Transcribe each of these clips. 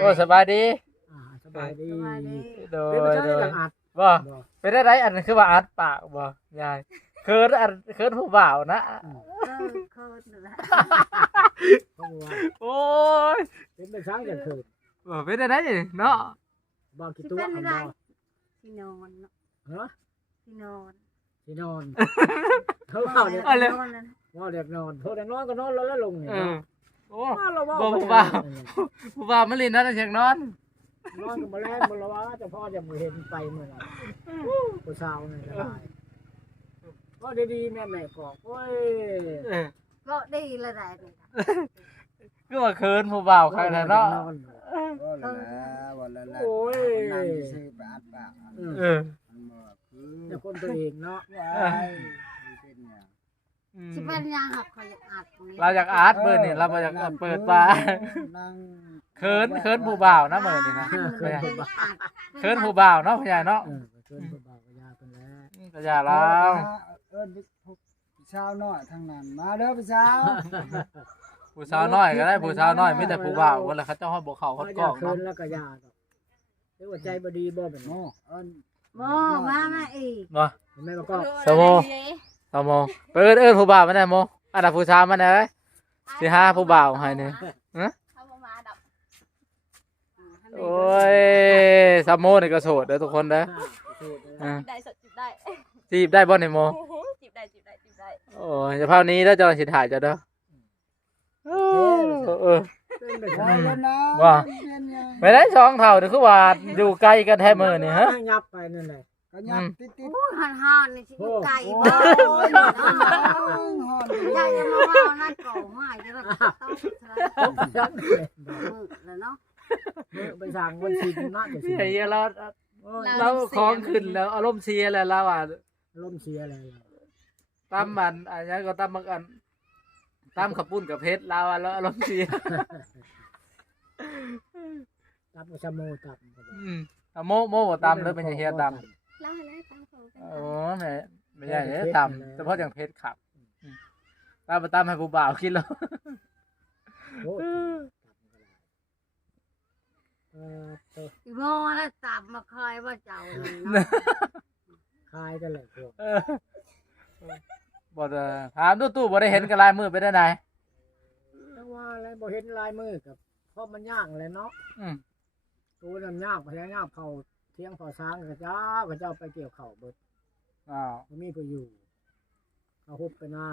โอ้สบายดี สบายดี โด เป็น ย เจ้า โดย อย่างอัด บ่เป็นได้ไรอันคือว่าอัดปากบ่ยายเคินอันเคินผู้บ่าวนะ โคตรละ เพราะว่า โอ้ย เป็นไปช้างอย่างเถิด บ่เป็นได้ไรเนาะ บอกกี่ตัวอันบอ ที่นอนเนาะ ฮะ ที่นอน ที่นอนเขาเข้าเนี่ย อะไรนอนนั่น ว่าเด็กนอนโทษนอนก็นอนแล้วลงเนี่ย เออโอ้ เราว่า ผู้บ่าวมะลินนั่นเชียงนอน นอนกับมาแรงมันละว่าจะพ่อจะมาเห็นไปเมื่อไหร่ผู้สาวนี่จะได้ก็ดีๆแม่กอกโอ้ย ก็ดีละได้เลย คือว่าเคินผู้บ่าวใครนะเนาะ วันละ โอ้ย นั่งซื้อไปอัดปาก เออ มันบอกคือ แต่คนตัวเองเนาะ ว้ายเป็นเนี่ย สิเป็นยังหักคอยอัด เราอยากอาร์ตเบอร์นี่เราอยากเปิดปลา นั่ง เคินผู้บ่าวนะเบอร์นี่นะเคินผู้บ่าวเนาะพี่ใหญ่เนาะ เกินผู้บ่าวก็ยาเป็นแล้ว ก็อย่าแล้ว เอิ้นพี่สาวน้อยทางนั้นมาเด้อพี่สาว ผู้สาวน้อยก็ได้ผู้สาวน้อยมีแต่ผู้บ่าวคนละเขาเจ้าห้อยบ่เขาเขากล้อง เกิ เนาะ นแล้วก็ยาเรียกว่าใจบดีบ่เป็น โอ้ เนาะ เอิ้น บ่มาอีก เนาะ แม่ก็ สมโมสมโมเอิ้นผู้บ่าวมาได้โมอันน่ะผู้ชายมาได้สิหาผู้บ่าวให้นี่โอ้ยสมโมนี่ก็โสดเด้อทุกคนเด้อ ได้สดจีบได้ จีบได้บ่นี่โม จีบได้ โอ้ยจะเท่านี้แล้วจะสิถ่ายจะเด้อเออ เป็นไป พอ ได้ แล้วนะ ว่า เป็นยัง ไม่ได้ช่องเท่านี่คือว่าอยู่ไกลกันแท้มื้อนี่ฮะ ยับไปนั่นแหละ ก็ยับติด โอ้ยหันนี่สิไก่ ๆ บ่ โอ้ยหอน ใหญ่จะมาว่านั่นก่อมาจะต้องยับเลย แล้วเนาะ ไปสั่งวันศิลป์นะจะสิ ไอ้เหี้ยเราของขึ้นแล้วอารมณ์เสียแล้วเราอ่ะ ลมเสียอะไร ตามมันอันนี้ก็ตามมันกันตามขับปุ้นกับเพชรเราอ่ะแล้วอารมณ์เสีย ตับชะโมตับ โมบ่ตามเลยเป็นอย่างเฮียตาม เล่าให้ได้ฟังเขา โอ้ไม่ใช่เนี่ยตามเฉพาะอย่างเพชรขับตามให้ผู้บ่าวคิดแล้ว โอ้บ่แล้วตับมาคอยว่าเจ้า คายกันเลยพวก บ่จะถามตู้บ่ได้เห็นกันลายมือไปได้ไหน แต่ว่าอะไรบ่เห็นลายมือกับเพราะมันยากเลยเนาะตัวนั้นยากพยายามเขาเที่ยงพอช้างกับเจ้าไปเกี่ยวเข่าเบิด อ้าว มันมีไปอยู่เขาฮุบไปหน้า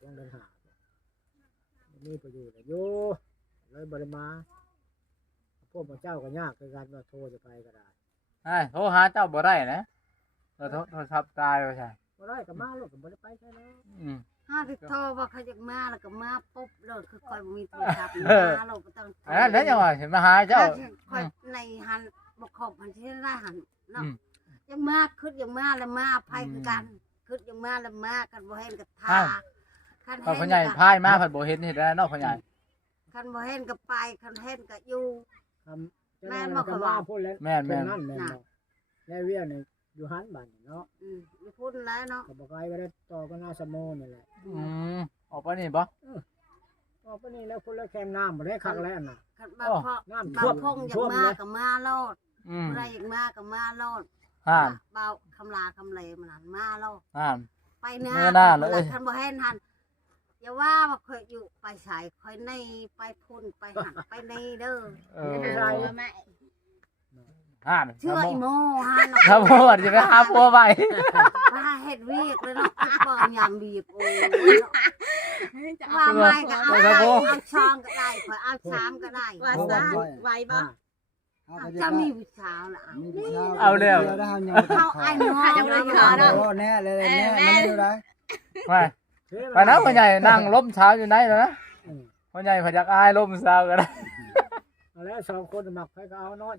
ต้องเดินหามันมีไปอยู่แต่อยู่เลยบริมาพวกพระเจ้าก็ยากคือการว่าโทรจะไปก็ได้ โทรหาเจ้าบ่ได้นะโทรศัพท์ตายไปใช่ บ่ได้ก็มาลูกก็บ่ได้ไปใช่แล้ว ห้าสิบโทรว่าเขาจะมาแล้วก็มาปุ๊บเลยคือคอยมีโทรศัพท์มาเราก็ต้อง อันนั้นยังว่าเห็นมาหาเจ้า คอยในหันบกขอบหันที่ได้หันเนาะยังมาขึ้นยังมาแล้วมาภัยคือกันขึ้นยังมาแล้วมากันบ่เห็นกับทาคัน พอพ่อใหญ่พายมาเพิ่นบ่เห็นเห็นแล้วเนาะพ่อใหญ่ คันบ่เห็นกับไปคันเห็นกับอยู่ แม่มาก็ว่าพูดแล้ว แม่น นั่นแม่นแล้วเวียนี่อยู่หันบ้านเนาะ อยู่พุ่นแล้วเนาะ ก็บอกไว้ก็ได้ต่อก็น่าสมโมนี่แหละ ออกไปนี่บ่ ออกไปนี่แล้วคนละแคมน้ำบ่ได้คักแล้วน่ะ คันบางพ่อ น้ำ บางพงอยากมากับมาโลดอะไรอยากมากับมาโลดเบาคำลาคำเลมันหันมาโลดไปหน้าคันบ่เห็นหันอย่าว่าว่าเคยอยู่ไปสายคอยในไปพุ่นไปหันไปในเด้อ แม่ เชื่ออีโมฮะ ถ้าบ่จะไปหาผัวใหม่ ถ้าเฮ็ดวีกเลยเนาะบ่ยามวีกโอ้ว่าไม่ก็เอาช่องก็ได้ข่อยเอาชามก็ได้ ว่าซ่าไวบ่ จะมีผู้สาวล่ะ เอาแล้ว เขาไอ้น้อง ยังไม่ขอเนาะ แน่เลยแน่มันอยู่ได้ ไปนะพ่อใหญ่นั่งล้มเช้าอยู่ไหนแล้วนะพ่อใหญ่พยักอายล้มเช้ากันนะ แล้วสองคนหมักไปก็เอาเนาะ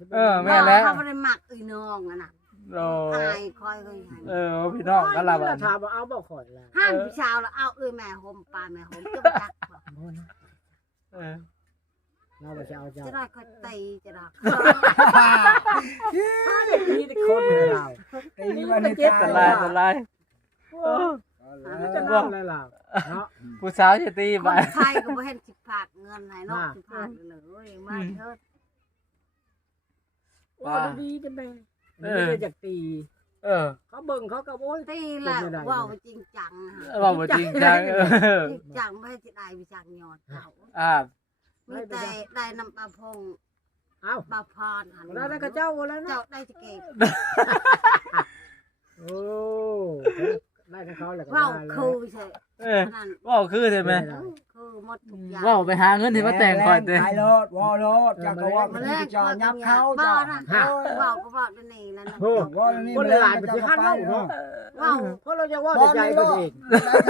แม่แล้ว เขาบ่ได้มักอีน้องน่ะ โอ้ อายคอยก็ให้ พี่น้องกันละบัด ถามว่าเอาบ่ข่อยแล้ว ห้ามผู้สาวแล้วเอาแม่ห่มปลาแม่ห่มจะจัก เราไปเอาเจ้า จะได้ค่อยตีจะได้ ถ้าเด็กนี่คนเรา ไอ้นี่วันนี้ ตะลาย จะนอนเลยล่ะเนาะ ผู้สาวจะตี ค ไป นไทยก็บ่เห็นสิพากเงินให้เนาะสิพากเลยมาเถิด โอ้ดีจังได๋ไม่ได้อยากตี เขาเบิ่งเขาก็โอ้ย ตีแหละว้าวจริงจัง ว่าบ่จริงจัง จริงจังไม่สิได้วิจังยอดเขา มีแต่ได้นำปลาพง เอ้า ปลาพรหัน แล้วก็เจ้าแล้ว เจ้า เนาะ ได้จะเก็บ โอ้ได้กับเขาแล้วก็ ว้าว ได้แล้ว คือใช่นั่น ว่าคือใช่ไหม คือหมดทุกอย่าง ว่าไปหาเงินที่มาแต่งคอยเต้ ไปโลดวอโลดจากก็ว่า มา มัน แรก จะยับเข้า บ้า จ้ะ นะว้าวก็ว้าวด้วยนี่แล้วนะ โอ้ ว่านี่ คน มัน หลายๆเป็นสิคันเนาะเนาะ ว้าว เพราะเราจะว่า บ่ ใจ นี่ ตั โล ว ด เอง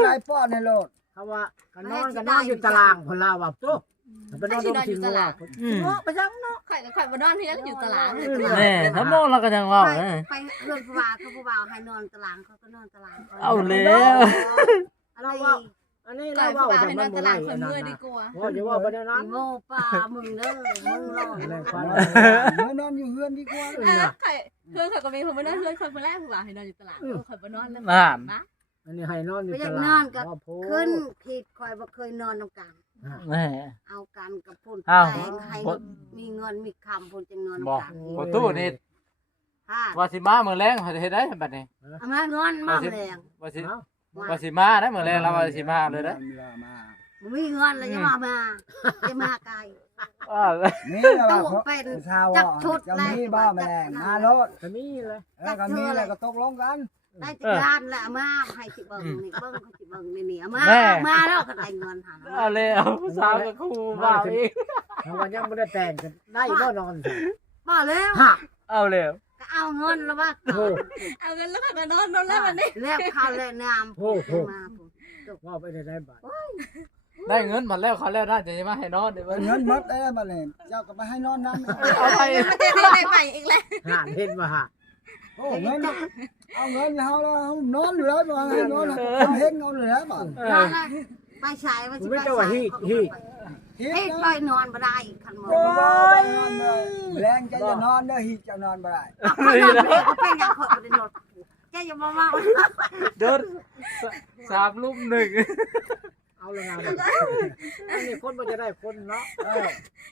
ได้ป้อนในโลด เขาว่ากันนอนอยู่ตารางคนลาว่าตุ๊ไปนอนตรงที่งัวไปจังเนาะ ข่อยกับข่อยบ่นอนเฮียนอยู่ตลาด แน่ถ้ามองเราก็ยังว่า ไปเพื่อนผู้บ่าวเขาผู้บ่าวให้นอนตารางเขาก็นอนตาราง เอาแล้ว อะไร อันนี้ ข่ เรา อย ว่า บ่ให้น มั อน น บ่ ต ได้ ลาดข่ อั อย นนั้น เมื่อยดี นะ กว่า ว่าจะว่าไปในนั้น โง่ป่ามึงเด้อมึงรอด เมื่อนอนอยู่เฮือนดีกว่า ข่อยคือข่อยก็มีผมบ่นอนเฮือนข่อยบ่แรกผู้ว่าให้นอนอยู่ตลาดข่อยบ่นอนแล้ว นั่น นะ อันนี้ให้นอนอยู่ ไป ตา จาก ราน อนกับ ว่าโพ ขึ้นผิดคอยบ่เคยนอนนำกัน แน่ เอากันกับพุ่น อ้าว แต่งให้มีเงินมีคำพุ่นจังนอน บอก นำกัน ประตูนี่ ค่ะ ว่าสิมาเมืองแรงเขาจะเฮ็ดได้บัดนี้ เอามานอนมาแรง ว่าสิ เอ้า ว่าสิมาได้เมืองแรงเราว่าสิมาเลยได้ บ่มีเงินแล้วจะมาจะมาไกล นี่แหละว่าชาวจะมีบ้าแมลงมาโลด ก็นี่เลย แล้วก็มีอะไรก็ตกลงกัน ได้จักรานแล้วเอามาให้สิเบิ่งนี่เบิ่งเขาสิเบิ่งนี่เอามามาแล้วก็ได้เงินหา เอาแล้วสาวกับครูบ่าวอีก ถ้าวันยังไม่ได้แต่งกันได้บ่นอน บ่แล้ว เอาแล้ว ก็เอาเงินแล้วว่า โอ้ เอาเงินแล้วข่อยก็นอนแล้ววันนี้ แล้วข้าวแล้วน้ำมาพุ่น ว่าไปได้บาท ได้เงินมาแล้วเขาแล้วน่าจะมาให้นอนเด้อ เงินหมดได้มาเลยเจ้าก็ไปให้นอนนั่น เอาไป มันจะได้ใหม่อีกแล้ว หาเห็นมาหา โอ้เงินเอาเงินเขาแล้วนอนเหลือมาให้นอนเฮ็ดนอนเหลือบ่ นอนไปใช้ว่าสิไปใช้ให้ปล่อยนอนบ่ได้คันหมด โอ้ยแรงจะนอนเด้อฮิจะนอนบ่ได้ เขานอนเขาเป็นยังคนบ่ได้นอนแกอย่ามาว่า เดิน3ลุม1 เอาละงานอันนี้คนมันจะได้คนเนาะ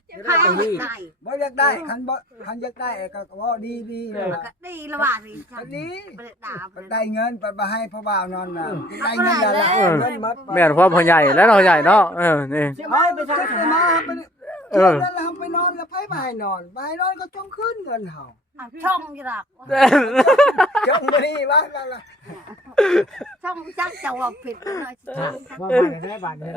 จะได้ไปนี่ได้ บ่อยากได้คันอยากได้ก็ว่าดีๆเลย ก็ดีละว่าสิฉัน ดี บ่ได้ด่า ได้เงินไปให้พ่อบ่าวนอนน่ะได้เงินแล้วเงินหมด แม่นความพ่อใหญ่แล้วเราใหญ่เนาะนี่ เอาไปใช้มาไปแล้วเราไปนอนแล้วไปให้นอนไปนอนก็จ้องขึ้นเงินเฮา ช่องอยู่ดอก จ้องบ่ดีว่าแล้วล่ะ ช่องจักจะว่าผิดเลย ว่าไปได้บาทเนี่ย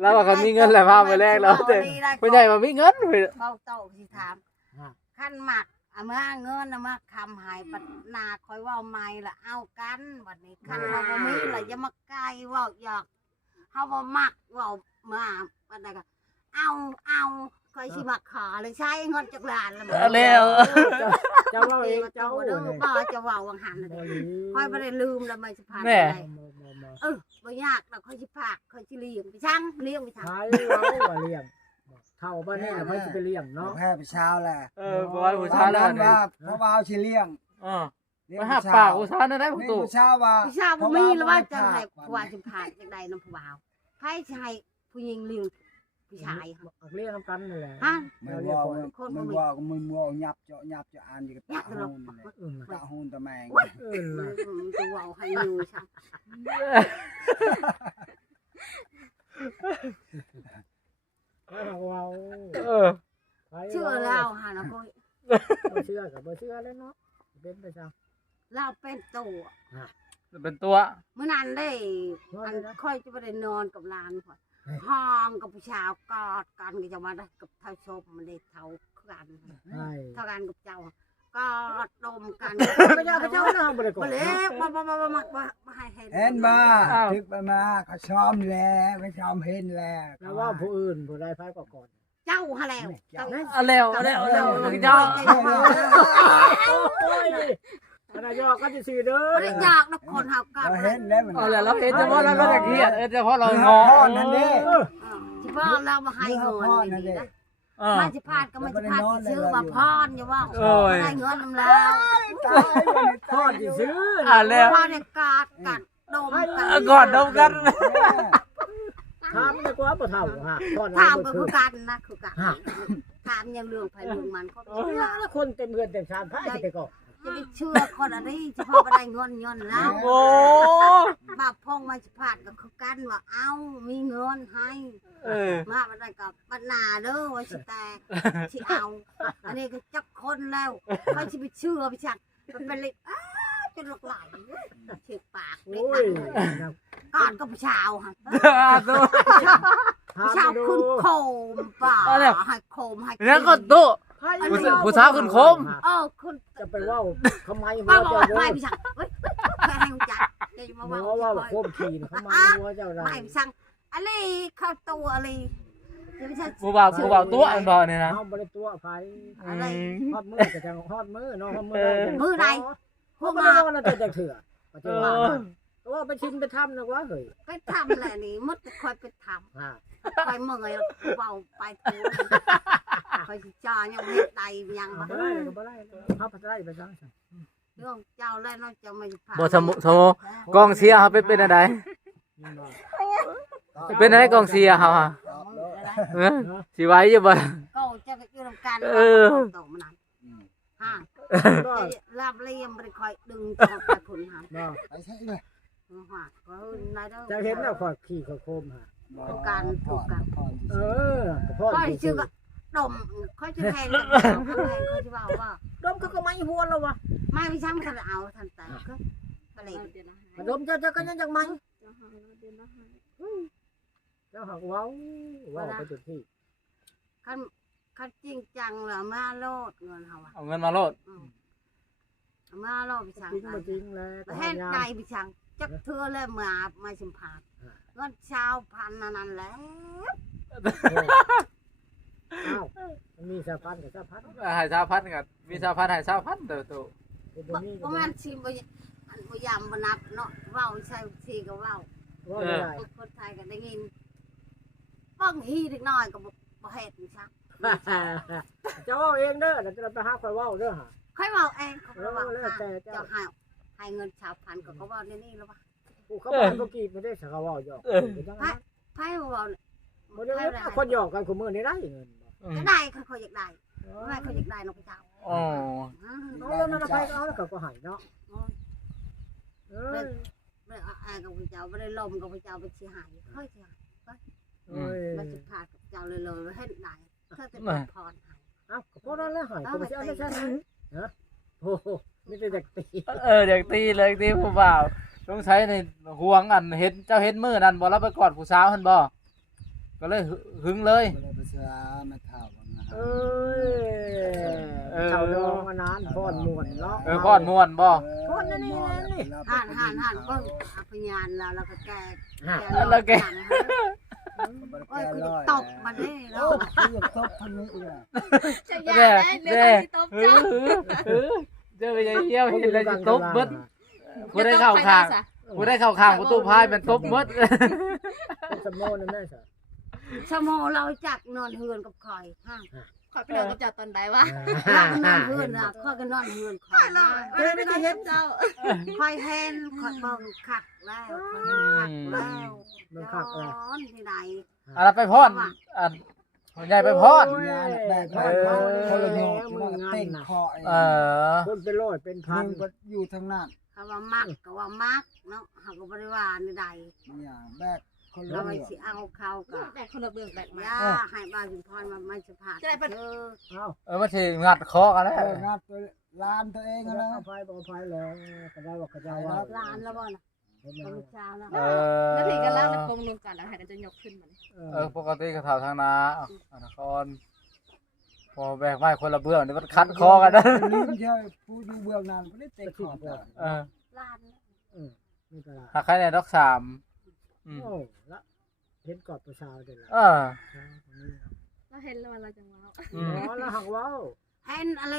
แล้วว่าเขามีเงินแล้วพาไปแรกแล้วแต่พ่อใหญ่ว่ามีเงิน เบาเต้าสิถามขั้นหมักเอามาเงินเอามาคำหายปัดนาคอยว่าไม่ละเอากันบัดนี้ขั้นว่าบ่มีละอย่ามาไกลว่าหยอกเฮาบ่มักว่ามาบัดนั้นก็เอาคอยสิมักขอเลยใช้เงินจักรานแล้ว แล้ว เจ้าเราเองเจ้า เด้อ เนี่ย บ่จะเว้าวังหันเลยคอยบ่ได้ลืมแล้วไม่สิพา แม่ ได้บ่ยากดอกคอยสิพากคอยสิเลี้ยงไปช่างเลี้ยงไปช่าง ขายเราว่าเลี้ยงเท่าบ้านนี้ไม่จะไปเลี้ยงเนาะ แพ้ไปเช้าแหละ บ่ว่าผู้ ตอ ชาย น แล้ว นั้นว่าพ่อบ่าวสิเลี้ยง มาหักปากผู้ชายนั่นได้ผู้ นี่ ตู่ ผู้ชายว่า พี่ชายบ่มีแล้วว่าจะให้ผัวสิพากจังได๋นำผู้บ่าวไผสิให้ผู้หญิงเลี้ยงผู้ชาย เลี้ยงน้ำกันนี่แหละ ฮะ มึงว่ายับเจาะอ่านอยู่กับตาหูนเลยตาหูนตะแมง จะเว้าให้อยู่ช่าง เรา เชื่อแล้วหานะก็ เชื่อกับบ่เชื่อแล้วเนาะเป็นไปจัง เราเป็นตัว เป็นตัว มื้อนั้นได้อันค่อยจะบ่ได้นอนกับหลานข่อยห้องกับผู้ชายกอดกันก็จะมาได้กับเท่าชมมันได้เท่ากัน ใช่ เท่ากันกับเจ้าก็ดมกัน พระเจ้าเนาะบ่ได้ก่อน บ่เล็กบ่ให้เห็น เห็นบ้าทึกไปมาเขาชอมแล้วไม่ชอมเห็นแล้ว แล้วว่าผู้อื่นผู้ใดไผก็ก่อน เจ้าหาแล้วเจ้า เอาแล้วเจ้า โอ้ยนายกก็สิซื้อเด้อ บ่ได้อยากนักคนเฮากัน เราเห็นแล้วมัน เอาแล้วเราเห็นเฉพาะเราจะเครียดเฉพาะเรางอ นั่นนี่ สิว่าเราบ่ให้เงินนี่นะมันสิพาดก็มันสิพาดซื้อว่าพรอย่าว่าได้เงินนำแล้ว ตาย ทอดสิซื้อ แล้ว พรเนี่ยกาดกัน ดมกัน กอดดมกัน ถามดีกว่าบ่เท่าฮะก่อน ถามก็คือกันนะคือกันถามยังเรื่องไผเรื่องมันเขา แล้วคนเต็มเรือนเต็มชานพายสิไปก่อน จะไปเชื่อคนอะไรเฉพาะบ่ได้เงินย้อนแล้ว โอ้ บาปพองมาสิพาดก็คือกันว่าเอ้ามีเงินให้ มาบ่ได้กับปัญหาเด้อว่าสิแตกสิเอาอันนี้ก็จักคนแล้วไปสิไปเชื่อไปชักมันเป็นเลยเป็นหลากหลายเชือกปากเล็ก โอ้ย ก่อนก็ผู้ชาวฮะ ตัว ผู้ชาวขึ้นโคมป่าให้โคมให้ แล้วก็ตัวผู้สาวขึ้นโคม คุณ จะไปเว้าทำไม ป้า หัว บอก เจ้า ว่า บ่ ไม่พี่ชักเฮ้ยให้จักจะมา หม ว่า อว่าโคมขี่ทำไมหัวเจ้าได้ ไม่พี่ชักอะไรเข้าตัวอะไรจะไม่ใช่ ผู้บ่าวตัวอันบ่เนี่ยนะ เฮาบ่ได้ตัวไผ อะไร ฮอดมือก็จังฮอดมือเนาะฮอดมือ มือใด พวกมาว่าน่ะจะเถื่อปัจจุบันก็ว่าไปชิมไปทำนะว่าเฮ้ย ไปทำแหละนี่มดคอยไปทำ อ่า ไปเมื่อยเบาไปทูคอยจ่ายังเฮ็ดใดยังบ่ บ่ได้ก็บ่ได้เฮาบ่ได้ไปจัง เรื่องเจ้าแล้วเนาะจะไม่ผ่าน บ่สมกองเชียร์เฮาเป็นอะไรเป็นอะไรกองเชียร์เฮาฮะสิไหว้อยู่บ่ ก็จะไปอยู่นำกันโตมันนั้นฮะลาบเลียมบ่ได้คอยดึงจอไปพุ่นหั่น บ่ ไปใช่เลย ว่าก็นายเด้อ จะเห็นแล้วขอขี่ขอโคมฮะ เออพ่อ คอยชื่อก็ดมคอยจะแทงกันคอยสิว่าว่า ดมเขาก็ไม่หัวแล้ววะ ไม่พี่ช้ำคันเอาทันแต่ก็ก็เลย ดมจะก็ยังจังมันเจ้าหักว้าวไปจุดที่ คันจริงจังแล้วมาโลดเงินเฮาอ่ะ เอาเงินมาโลด มาโลดพี่ช้าง จริงมาจริงแล้ว เฮ็ดได้พี่ช้างจักเทื่อเลยมาสัมภาษณ์เงินชาวพันนั่นแหละ อ้าวมันมีสะพันกับสะพัน ให้ชาวพันกันมีชาวพันให้ชาวพันเด้อตัว ประมาณชิมบ่อันบ่ยามบ่นับเนาะเว้าใช่ทีก็เว้า ว่าไม่ได้ คนไทยก็ได้ยินบางทีเล็กน้อยก็บ่เฮ็ดพี่ช้าง จะว่าเองเด้อเดี๋ยวจะไปหาคอยว่าเด้อฮะ ค่อยเว้าเองเขาก็เว้าเจ้าให้เงินชาวพันก็เว้าในนี้แล้วว่า กูเขาบอกเมื่อกี้ไม่ได้สักว่าหยอก ไผบ่เว้า บ่ได้คนหยอกกันคนมือนี่ได้เงิน จะได้เขาอยากได้ไม่เขาอยากได้นกเจ้า อ๋อ เอาแล้วนั่นไปเอาแล้วก็หายเนาะเออ ไม่เอากับเจ้าไม่ได้ลมกับเจ้าไปชี้หายเฮ้ยชี้หาย เอ้ย มาสิพากับเจ้าเลยให้ได้เธอจะพรหาย เอ้าพอนั้นแล้วหายก็ไม่ใช่เอาไม่ใช่ฮะโอ้โหไม่ได้เด็กตี เด็กตีเลยตีผู้บ่าวต้องใช้ในห่วงอันเห็นเจ้าเห็นมือนั่นบ่รับไปกอดผู้สาวหั่นบ่ก็เลยหึงเลย ไปเลยไปเสือมาเท่าบ้างนะ เอ้ยเท่าดองมานานพอนมวนเนาะ พอดม่วนบ่ หันเบิ้งพยานแล้วก็แก แล้วแก โอ้ยคือตบมันนี่ โอ้ เนาะ ยตบทางนี้เลย จะอยากได้เรื่องที่ตบเจ้า เจ้าไปเยี่ยวเห็นแล้วจะตบเบิดผู้ได้เข้าข้างประตูพายมันตบเบิด สมโนนั่นแม่ใช่ สมอเราจักนอนเฮือนกับคอยห้าง ขอไปนอนกับเจ้าตอนใดวะ เรานอนเฮือนอ่ะคอยก็นอนเฮือนคอย ไม่ได้เห็นเจ้า คอยเห็นคอยเบิ่งคักแล้วคอยคักแล้ว มันคักเลย ร้อนที่ใด อะไรไปพ่อนอันใหญ่ไปพ่อน ยาแบกไปคนละโยกเต้นคอ คนเป็นร้อยเป็นพั พั น นอยู่ทางนั้น เขาว่ามักก็ว่ามักเนาะเขาก็บริวารในใด เนี่ยแบกคน เรา ละ ไป โยก สิเอาเขาก็ แต่คนละเบื้องแบบมา ย่าให้บ้านจุพรมาไม่สะพาดเธอ เอ้า มันสิงัดคอกันแล้ว งานตัวลานตัวเอง ก็ แล้ ได้ ว เอาไปเอาไปเลยก็ได้บอกก็จะว่า หลานแล้วบ่นะลูกชาวแล้ว แล้วถึงกันล่างแล้วกงลงก่อนแล้วหายกันจะยกขึ้นมัน ปกติก็เท่าทางนาอนครพอแบกไม้คนละเบื้องนี่มันคัดคอกันนะ ลืมเยอะผู้อยู่เบื้องนั้นก็ได้เตะขอบ หลาน นี่ก็ได้ หากใครในดอกสาม โอ้ละเห็นกอดประชาชนละ เราเห็นแล้วเราจังว้าว อ๋อแล้วหักว้าว เห็นอะไร